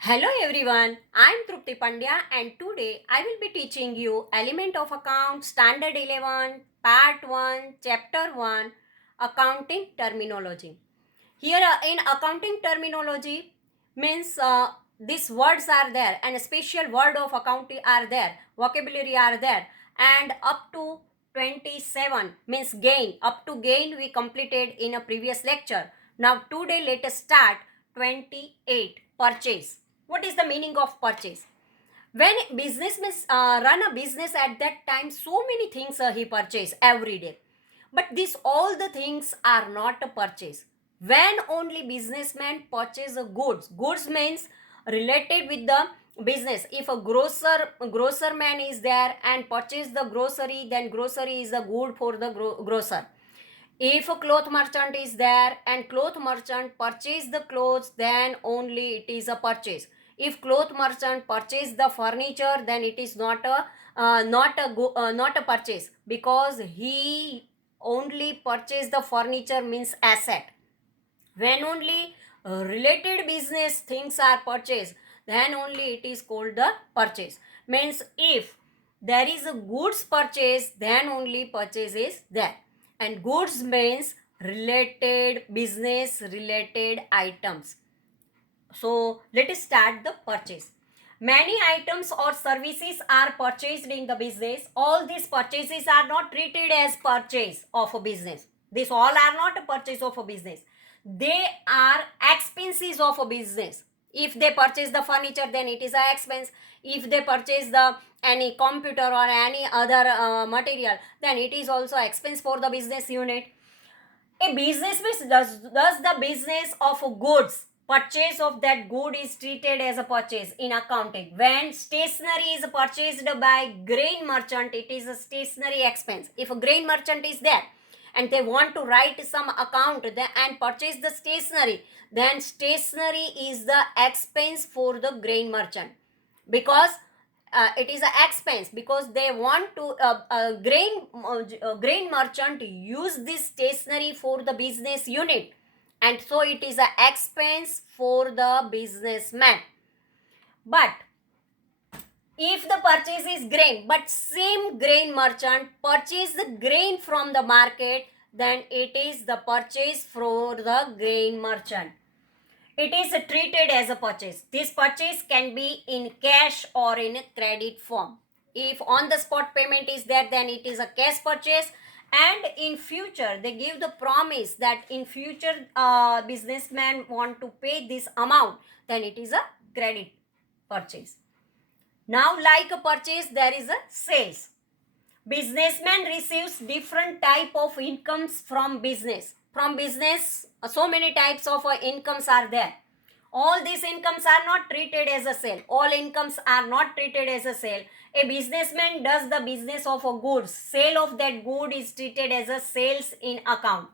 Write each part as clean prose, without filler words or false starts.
Hello everyone, I am Trupti Pandya and today I will be teaching you Element of Account Standard 11 Part 1 Chapter 1 Accounting Terminology. Here in accounting terminology means these words are there and a special word of accounting are there, vocabulary are there, and up to 27 means gain. Up to gain we completed in a previous lecture. Now today let us start 28 purchase. What is the meaning of purchase? When businessmen run a business at that time, so many things he purchase every day, but these all the things are not a purchase. When only businessman purchase a goods means related with the business. If a grocer man is there and purchase the grocery, then grocery is a good for the grocer. If a cloth merchant is there and cloth merchant purchase the clothes, then only it is a purchase. If cloth merchant purchase the furniture, then it is not a purchase, because he only purchase the furniture means asset. When only related business things are purchased, then only it is called the purchase. Means if there is a goods purchase, then only purchase is there. And goods means related business related items. So let us start the purchase. Many items or services are purchased in the business. All these purchases are not treated as purchase of a business. These all are not a purchase of a business. They are expenses of a business. If they purchase the furniture, then it is an expense. If they purchase the any computer or any other material, then it is also expense for the business unit. A business which does the business of goods, purchase of that good is treated as a purchase in accounting. When stationery is purchased by grain merchant, it is a stationery expense. If a grain merchant is there and they want to write some account and purchase the stationery, then stationery is the expense for the grain merchant, because it is an expense, because they want to grain merchant use this stationery for the business unit, and so it is an expense for the businessman. But if the purchase is grain, but same grain merchant purchase the grain from the market, then it is the purchase for the grain merchant. It is treated as a purchase. This purchase can be in cash or in a credit form. If on the spot payment is there, then it is a cash purchase. And in future, they give the promise that in future businessmen want to pay this amount, then it is a credit purchase. Now, like a purchase, there is a sales. Businessman receives different type of incomes from business. From business, so many types of incomes are there. All these incomes are not treated as a sale. All incomes are not treated as a sale. A businessman does the business of a goods. Sale of that good is treated as a sales in account.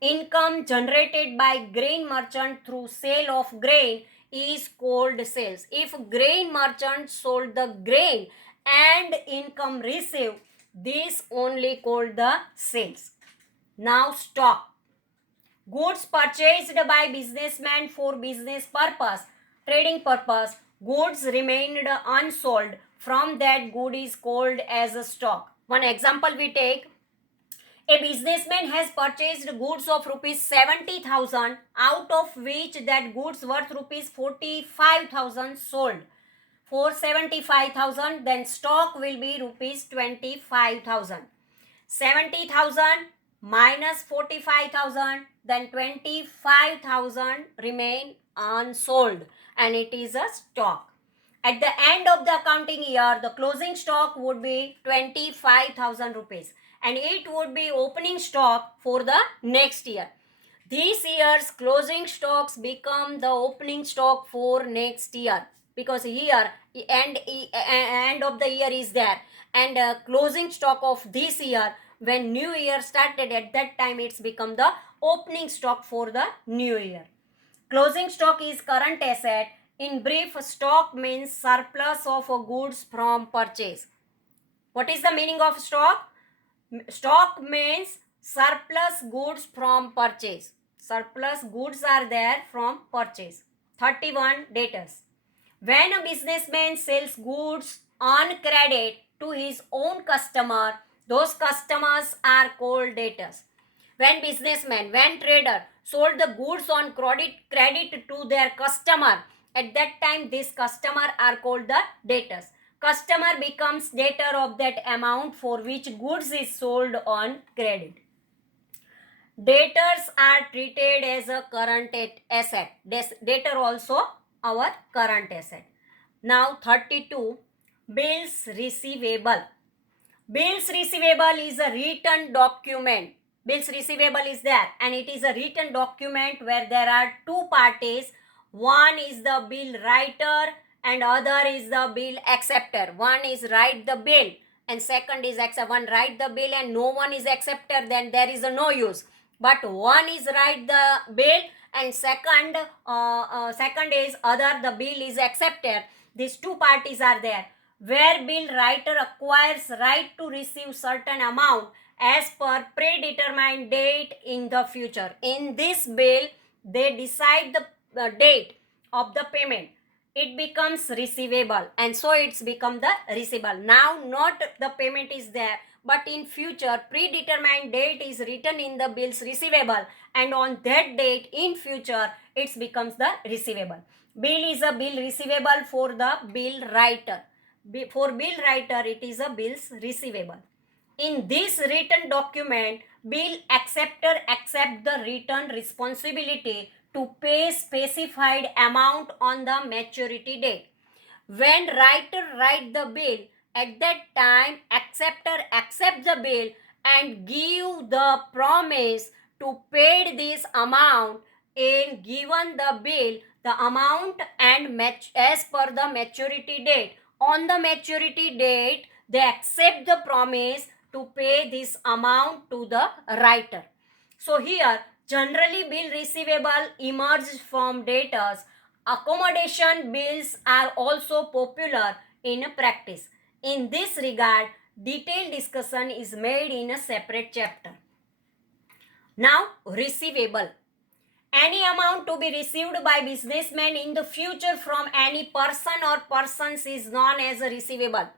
Income generated by grain merchant through sale of grain is called sales. If grain merchant sold the grain and income received, this only called the sales. Now stock. Goods purchased by businessman for business purpose, trading purpose. Goods remained unsold. From that good is called as a stock. One example we take. A businessman has purchased goods of rupees 70,000, out of which that goods worth rupees 45,000 sold for 75,000, then stock will be rupees 25,000. 70,000 minus 45,000, then 25,000 remain unsold, and it is a stock. At the end of the accounting year, the closing stock would be 25,000 rupees, and it would be opening stock for the next year. This year's closing stocks become the opening stock for next year, because here end of the year is there, and closing stock of this year, when new year started, at that time it's become the opening stock for the new year. Closing stock is current asset. In brief, stock means surplus of goods from purchase. What is the meaning of stock? Stock means surplus goods from purchase. Surplus goods are there from purchase. 31 debtors. When a businessman sells goods on credit to his own customer, those customers are called debtors. When trader sold the goods on credit to their customer, at that time these customer are called the debtors. Customer becomes debtor of that amount for which goods is sold on credit. Debtors are treated as a current asset. Debtor also our current asset. Now 32, bills receivable. Bills receivable is a written document. Bills receivable is there and it is a written document where there are two parties. One is the bill writer and other is the bill acceptor. One is write the bill and second is accept. One write the bill and no one is acceptor, then there is a no use. But one is write the bill and second is other the bill is accepted. These two parties are there, where bill writer acquires right to receive certain amount as per predetermined date in the future. In this bill, they decide the date of the payment. It becomes receivable and so it's become the receivable. Now not the payment is there, but in future predetermined date is written in the bills receivable and on that date in future it becomes the receivable. Bill is a bill receivable for the bill writer. For bill writer it is a bills receivable. In this written document, bill acceptor accept the written responsibility to pay specified amount on the maturity date. When writer write the bill, at that time acceptor accept the bill and give the promise to pay this amount in given the bill the amount and match as per the maturity date. On the maturity date, they accept the promise to pay this amount to the writer. So here, generally bill receivable emerges from debtors. Accommodation bills are also popular in practice. In this regard, detailed discussion is made in a separate chapter. Now, receivable. Any amount to be received by businessmen in the future from any person or persons is known as a receivable.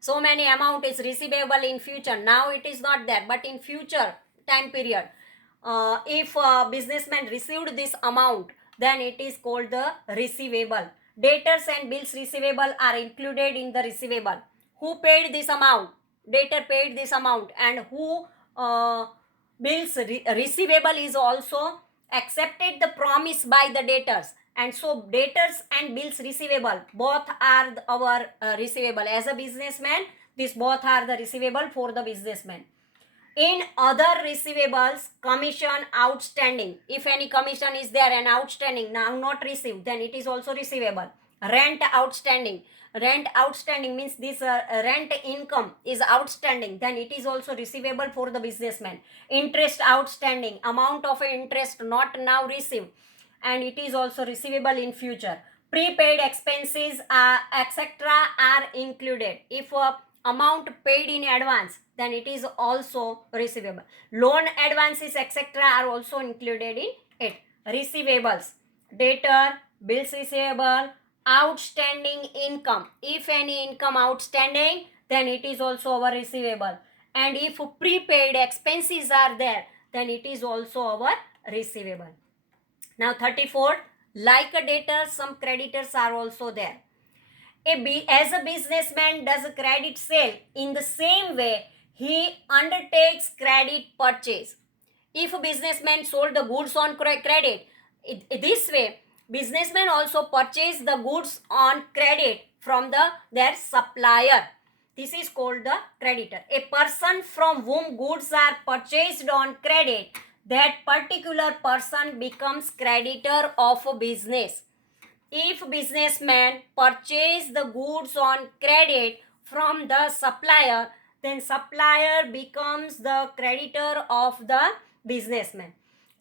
So many amount is receivable in future. Now it is not there, but in future time period, if a businessman received this amount, then it is called the receivable. Debtors and bills receivable are included in the receivable. Who paid this amount? Debtor paid this amount, and who bills receivable is also accepted the promise by the debtors, and so debtors and bills receivable both are our receivable. As a businessman, these both are the receivable for the businessman. In other receivables, commission outstanding, if any commission is there and outstanding now not received, then it is also receivable. Rent outstanding means this rent income is outstanding, then it is also receivable for the businessman. Interest outstanding, amount of interest not now received, and it is also receivable in future. Prepaid expenses etc are included. If amount paid in advance, then it is also receivable. Loan advances etc are also included in it. Receivables, debtor, bills receivable, outstanding income. If any income outstanding, then it is also our receivable. And if prepaid expenses are there, then it is also our receivable. Now 34, like a debtor, some creditors are also there. As a businessman does a credit sale, in the same way he undertakes credit purchase. If a businessman sold the goods on credit, this way businessman also purchase the goods on credit from their supplier. This is called the creditor. A person from whom goods are purchased on credit, that particular person becomes creditor of a business. If businessman purchase the goods on credit from the supplier, then supplier becomes the creditor of the businessman.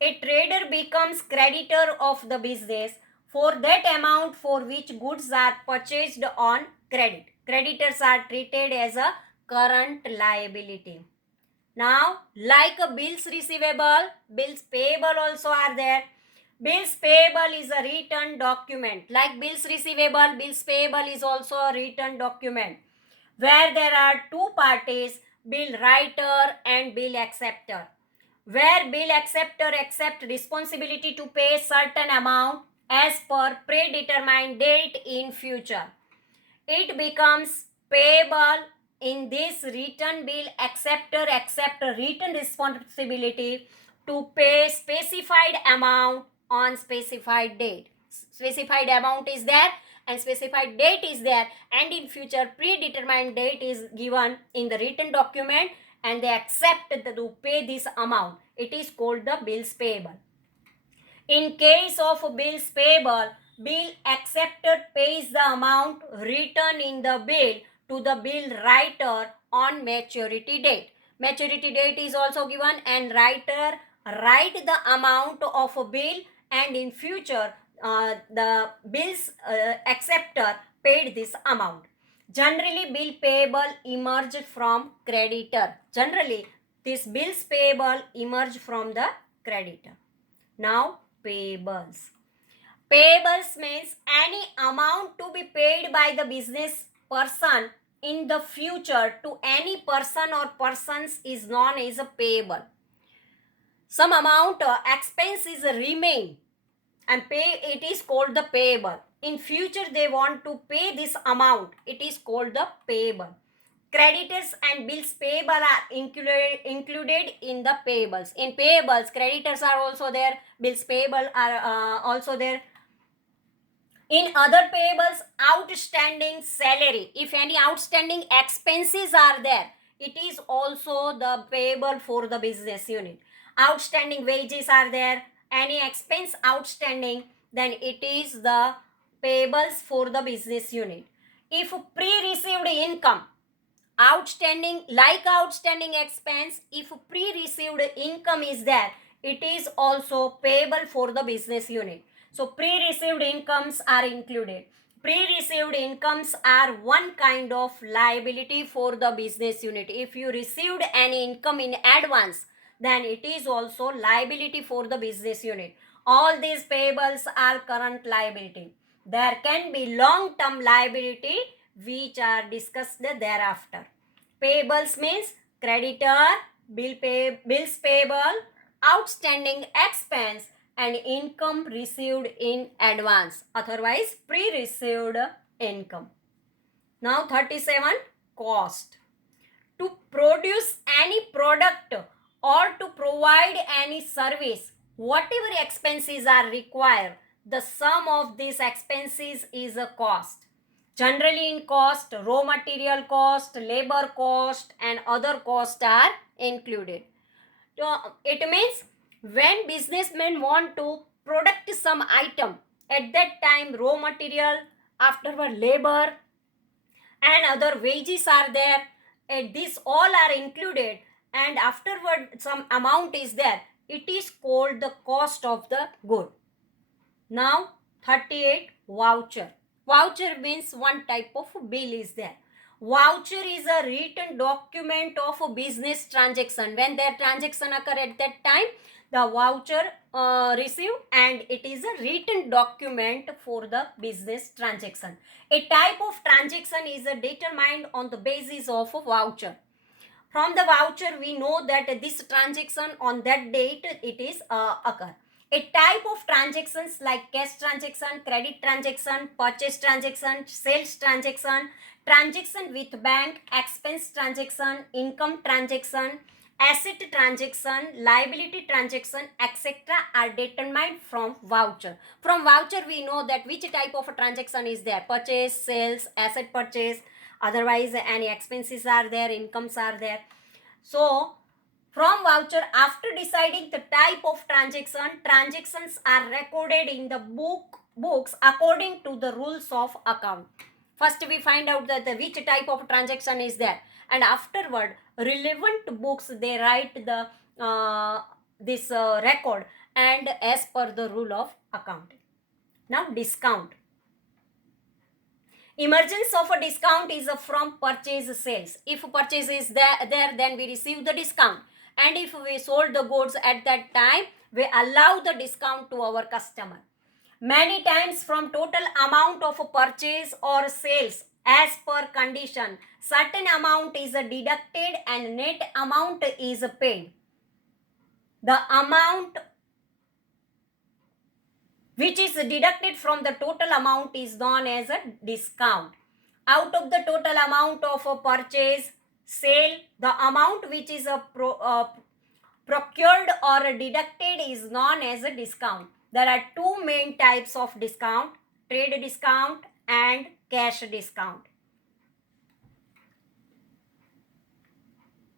A trader becomes creditor of the business for that amount for which goods are purchased on credit. Creditors are treated as a current liability. Now, like a bills receivable, bills payable also are there. Bills payable is a written document. Like bills receivable, bills payable is also a written document where there are two parties, bill writer and bill acceptor. Where bill acceptor accept responsibility to pay certain amount as per predetermined date in future. It becomes payable in this written bill acceptor accept written responsibility to pay specified amount on specified date. Specified amount is there and specified date is there, and in future predetermined date is given in the written document and they accept to pay this amount. It is called the bills payable. In case of bills payable, bill acceptor pays the amount written in the bill to the bill writer on maturity date. Maturity date is also given and writer write the amount of a bill, and in future the bills acceptor paid this amount. Generally, bill payable emerge from creditor. Generally, this bills payable emerge from the creditor. Now, payables. Payables means any amount to be paid by the business person in the future to any person or persons is known as a payable. Some amount expenses remain and it is called the payable. In future they want to pay this amount, it is called the payable. Creditors and bills payable are included in the payables. In payables, creditors are also there, bills payable are also there. In other payables, outstanding salary, if any outstanding expenses are there, it is also the payable for the business unit. Outstanding wages are there, any expense outstanding, then it is the payables for the business unit. If pre-received income, outstanding expense, if pre-received income is there, it is also payable for the business unit. So pre-received incomes are included. Pre-received incomes are one kind of liability for the business unit. If you received any income in advance, then it is also liability for the business unit. All these payables are current liability. There can be long-term liability which are discussed thereafter. Payables means creditor, bills payable, outstanding expense, and income received in advance, otherwise pre-received income. Now 37, cost. To produce any product or to provide any service, whatever expenses are required, the sum of these expenses is a cost. Generally in cost, raw material cost, labor cost and other costs are included. It means when businessmen want to product some item, at that time raw material, afterward labor and other wages are there, and these all are included, and afterward some amount is there, it is called the cost of the good. Now 38, voucher. Voucher means one type of bill is there. Voucher is a written document of a business transaction. When their transaction occur at that time, the voucher received, and it is a written document for the business transaction. A type of transaction is determined on the basis of a voucher. From the voucher, we know that this transaction on that date it is occur. A type of transactions like cash transaction, credit transaction, purchase transaction, sales transaction, transaction with bank, expense transaction, income transaction, asset transaction, liability transaction, etc. are determined from voucher. From voucher, we know that which type of a transaction is there: purchase, sales, asset purchase. Otherwise, any expenses are there, incomes are there. So, from voucher, after deciding the type of transaction, transactions are recorded in the books according to the rules of account. First, we find out that which type of transaction is there, and afterward, relevant books they write the this record and as per the rule of accounting. Now, discount. Emergence of a discount is from purchase sales. If purchase is there, then we receive the discount. And if we sold the goods at that time, we allow the discount to our customer. Many times from total amount of purchase or sales as per condition, certain amount is deducted and net amount is paid. The amount which is deducted from the total amount is known as a discount. Out of the total amount of a purchase, sale, the amount which is procured or deducted is known as a discount. There are two main types of discount, trade discount and cash discount.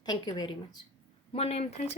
Thank you very much. મને એમ થાય છે